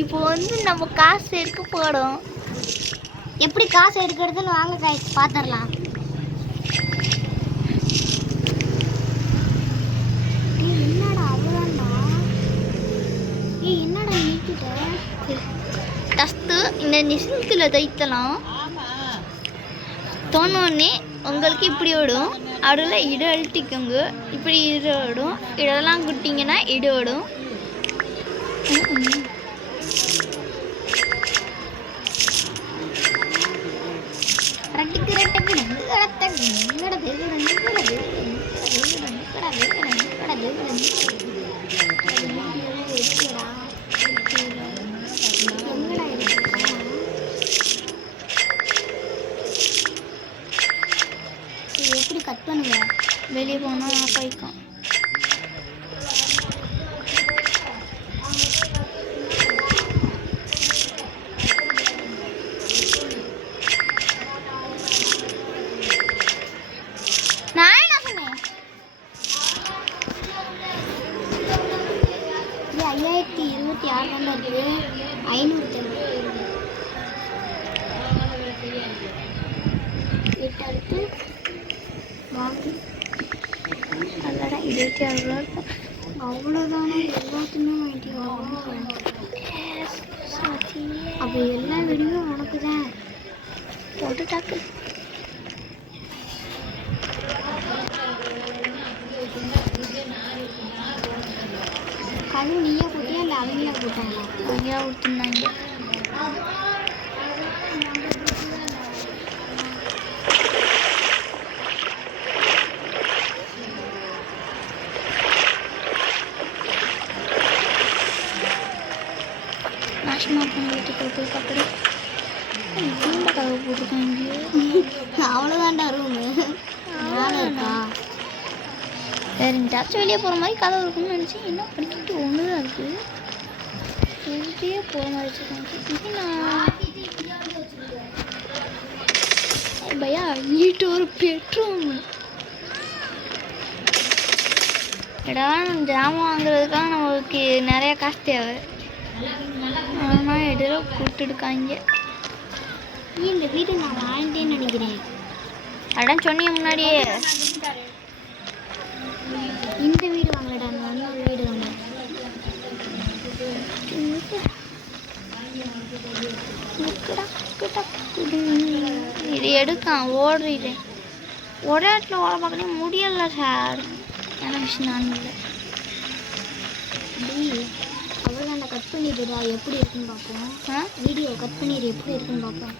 இப்போ வந்து நம்ம காசு எடுக்க போறோம். எப்படி காசு எடுக்கிறதுன்னு வாங்க गाइस பாத்துறலாம். என்னடா அவ்வளவுதான்டா. என்னடா நீக்கிட்ட? டஸ்ட் இந்த நிசின்குள்ள தைத்தலாம். தோணுனே உங்களுக்கு இப்படி ஓடும். அவருல இடு அழுத்திக்கோங்க. இப்படி இடு ஓடும். இதெல்லாம் குட்டிங்கன்னா இடு ஓடும். எப்படி கட் பண்ணுங்க? வெளியே போனா ஆஃப் ஆயிக்கும். நான் என்ன சொன்னேன்? 5026 தாண்டா இருக்கு. 500 தருது. 8 அடுத்து வாங்கி அதோட 26 ரூபா இருக்கும். அவ்வளோதானே எல்லாத்துமே வாங்கிட்டியா? அப்போ எல்லா வீடியோவும் உனக்கு தான் போட்டு தாக்கு. அது நீயா போட்டியா இல்லை அவங்களா போட்டாங்களா? அவங்களா கொடுத்துருந்தாங்க. நாசமாக போன வீட்டுக்கு போய் பார்க்குறேன். இந்த கதவு போட்டுருக்காங்க. அவ்வளோதான்டா ரூமு. இருக்கா வேறு எங்கேயாச்சும் வெளியே போகிற மாதிரி கதவு இருக்குன்னு நினச்சி என்ன படிக்கிட்டு ஒன்று தான் இருக்குது. வெளியே போகிற மாதிரி வச்சுருக்காங்க. பையா வீட்டு ஒரு பெட்ரூம் இடா. ஜாமான் வாங்குறதுக்காக நம்மளுக்கு நிறையா காசு தேவை. ஆனால் இடையில கொடுத்துடுக்காங்க. இந்த வீடு நான் வாழ்ந்தேன்னு நினைக்கிறேன். அதான் சொன்னிய முன்னாடியே இந்த வீடு வாங்கலடா. நான் இன்னொரு வீடு வாங்கினேன். இது எடுக்கான் ஓடுறேன். ஒரே இடத்துல ஓட பார்க்கணும் முடியல சார். ஏன்னா மிஷின் நான் இல்லை. அவ்வளோதான் கட் பண்ணிடுறா. எப்படி இருக்குன்னு பார்ப்போம். வீடியோ கட் பண்ணிடு எப்படி இருக்குன்னு பார்ப்போம்.